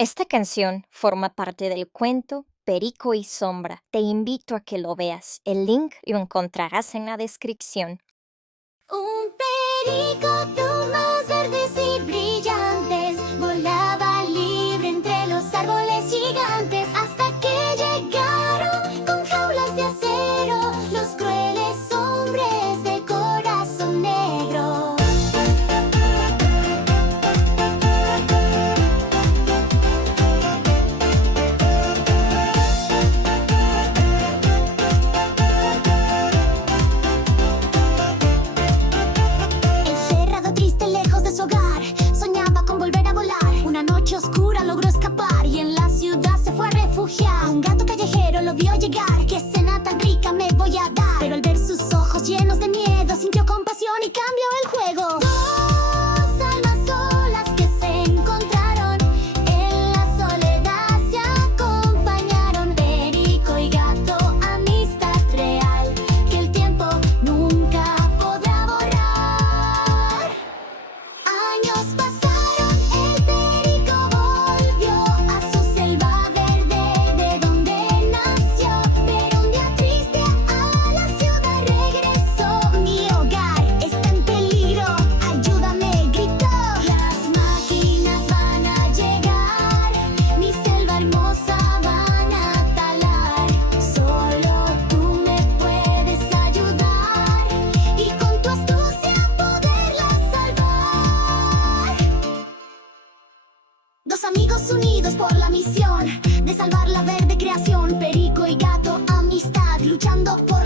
Esta canción forma parte del cuento Perico y Sombra. Te invito a que lo veas. El link lo encontrarás en la descripción. Un perico de plumas verdes y brillantes volaba libre entre los árboles gigantes hasta que llegaron con jaulas de acero los crueles hombres de corazón negro. Encerrado triste lejos de su hogar, soñaba con volver a volar. Una noche oscura logró escapar y en la ciudad se fue a refugiar. Un gato callejero lo vio llegar, qué escena tan rica me voy a dar. Pero al ver sus ojos llenos de miedo, sintió compasión y cambió el juego. Dos almas solas que se encontraron en la soledad, se acompañaron. Perico y gato, amistad real que el tiempo nunca podrá borrar. Años pasaron, el perico volvió a su selva verde de donde nació. Pero un día triste a la ciudad regresó. Mi hogar está en peligro, ayúdame, gritó. Las máquinas van a llegar, mi selva hermosa van a talar. Solo tú me puedes ayudar y con tu astucia poderla salvar. Dos amigos unidos por la misión de salvar la verde creación. Perico y gato, amistad, luchando por